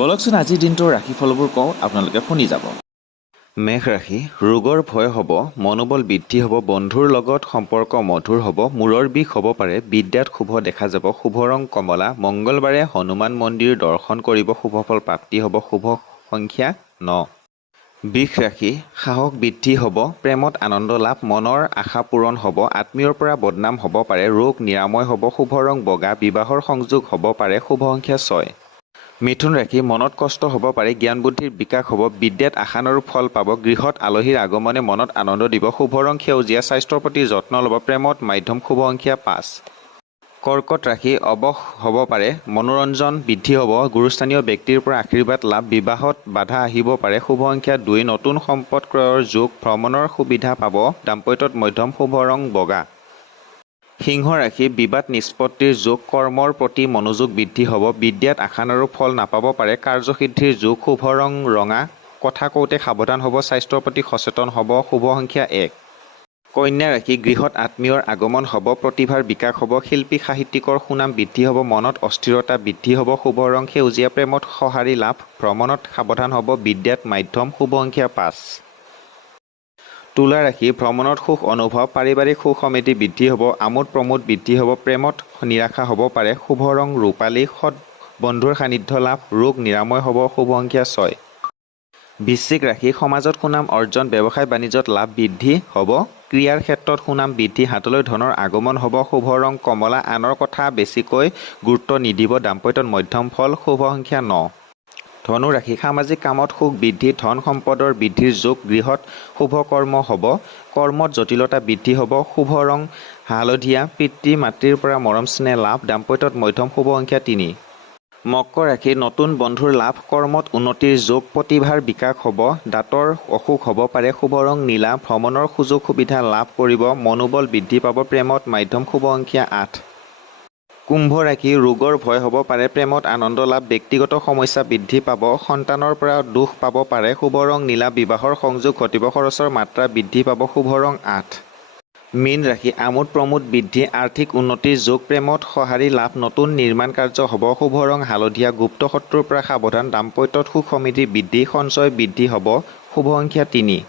বলকচোন আজিৰ দিনটোৰ ৰাশিফলবোৰ কওঁ, আপোনালোকে শুনি যাব। মেষ ৰাশি, ৰোগৰ ভয় হ'ব, মনোবল বৃদ্ধি হ'ব, বন্ধুৰ লগত সম্পৰ্ক মধুৰ হ'ব, মূৰৰ বিষ হ'ব পাৰে, বিদ্যাত শুভ দেখা যাব, শুভ ৰং কমলা, মংগলবাৰে হনুমান মন্দিৰ দৰ্শন কৰিব, শুভফল প্ৰাপ্তি হ'ব, শুভ সংখ্যা 9। বৃষ ৰাশি, সাহস বৃদ্ধি হ'ব, প্ৰেমত আনন্দ লাভ, মনৰ আশা পূৰণ হ'ব, আত্মীয়ৰ পৰা বদনাম হ'ব পাৰে, ৰোগ নিৰাময় হ'ব, শুভ ৰং বগা, বিবাহৰ সংযোগ হ'ব পাৰে, শুভ সংখ্যা 6। মিথুন ৰাশি, মনত কষ্ট হ'ব পাৰে, জ্ঞান বুদ্ধিৰ বিকাশ হ'ব, বিদ্যাত আশানুৰূপ ফল পাব, গৃহত আলহীৰ আগমনে মনত আনন্দ দিব, শুভ ৰং সেউজীয়া, স্বাস্থ্যৰ প্ৰতি যত্ন ল'ব, প্ৰেমত মাধ্যম, শুভ সংখ্যা 5। কৰ্কট ৰাশি, অৱশ হ'ব পাৰে, মনোৰঞ্জন বৃদ্ধি হ'ব, গুৰুস্থানীয় ব্যক্তিৰ পৰা আশীৰ্বাদ লাভ, বিবাহত বাধা আহিব পাৰে, শুভ সংখ্যা 2, নতুন সম্পদ ক্ৰয়ৰ যোগ, ভ্ৰমণৰ সুবিধা পাব, দাম্পত্যত মধ্যম, শুভ ৰং বগা। সিংহ ৰাশি, বিবাদ নিষ্পত্তিৰ যোগ, কৰ্মৰ প্ৰতি মনোযোগ বৃদ্ধি হ'ব, বিদ্যাত আশানুৰূপ ফল নাপাব পাৰে, কাৰ্যসিদ্ধিৰ যোগ, শুভ ৰং ৰঙা, কথা কওঁতে সাৱধান হ'ব, স্বাস্থ্যৰ প্ৰতি সচেতন হ'ব, শুভ সংখ্যা 1। কন্যা ৰাশি, গৃহত আত্মীয়ৰ আগমন হ'ব, প্ৰতিভাৰ বিকাশ হ'ব, শিল্পী সাহিত্যিকৰ সুনাম বৃদ্ধি হ'ব, মনত অস্থিৰতা বৃদ্ধি হ'ব, শুভ ৰং সেউজীয়া, প্ৰেমত সঁহাৰি লাভ, ভ্ৰমণত সাৱধান হ'ব, বিদ্যাত মাধ্যম, শুভ সংখ্যা 5। তুলা ৰাশি, ভ্ৰমণত সুখ অনুভৱ, পাৰিবাৰিক সুখ সমৃদ্ধি বৃদ্ধি হ'ব, আমোদ প্ৰমোদ বৃদ্ধি হ'ব, প্ৰেমত নিৰাশা হ'ব পাৰে, শুভ ৰং ৰূপালী, সৎ বন্ধুৰ সান্নিধ্য লাভ, ৰোগ নিৰাময় হ'ব, শুভ সংখ্যা 6। বৃশ্চিক ৰাশি, সমাজত সুনাম অৰ্জন, ব্যৱসায় বাণিজ্যত লাভ বৃদ্ধি হ'ব, ক্ৰীড়াৰ ক্ষেত্ৰত সুনাম বৃদ্ধি, হাতলৈ ধনৰ আগমন হ'ব, শুভ ৰং কমলা, আনৰ কথা বেছিকৈ গুৰুত্ব নিদিব, দাম্পত্যত মধ্যম ফল, শুভ সংখ্যা 9। ধনু ৰাশি, সামাজিক কামত সুখ বৃদ্ধি, ধন সম্পদৰ বৃদ্ধিৰ যোগ, গৃহত শুভ কৰ্ম হ'ব, কৰ্মত জটিলতা বৃদ্ধি হ'ব, শুভ ৰং হালধীয়া, পিতৃ মাতৃৰ পৰা মৰম স্নেহ লাভ, দাম্পত্যত মধ্যম, শুভ সংখ্যা 3। মকৰ ৰাশি, নতুন বন্ধুৰ লাভ, কৰ্মত উন্নতিৰ যোগ, প্ৰতিভাৰ বিকাশ হ'ব, দাঁতৰ অসুখ হ'ব পাৰে, শুভ ৰং নীলা, ভ্ৰমণৰ সুযোগ সুবিধা লাভ কৰিব, মনোবল বৃদ্ধি পাব, প্ৰেমত মাধ্যম, শুভ সংখ্যা 8। কুম্ভ ৰাশি, ৰোগৰ ভয় হ'ব পাৰে, প্ৰেমত আনন্দ লাভ, ব্যক্তিগত সমস্যা বৃদ্ধি পাব, সন্তানৰ পৰা দুখ পাব পাৰে, শুভ ৰং নীলা, বিবাহৰ সংযোগ ঘটিব, খৰচৰ মাত্ৰা বৃদ্ধি পাব, শুভ ৰং 8। মীন ৰাশি, আমোদ প্ৰমোদ বৃদ্ধি, আৰ্থিক উন্নতিৰ যোগ, প্ৰেমত সঁহাৰি লাভ, নতুন নিৰ্মাণ কাৰ্য হ'ব, শুভ ৰং হালধীয়া, গুপ্ত শত্ৰুৰ পৰা সাৱধান, দাম্পত্যত সুখ সমৃদ্ধি বৃদ্ধি, সঞ্চয় বৃদ্ধি হ'ব, শুভ সংখ্যা 3।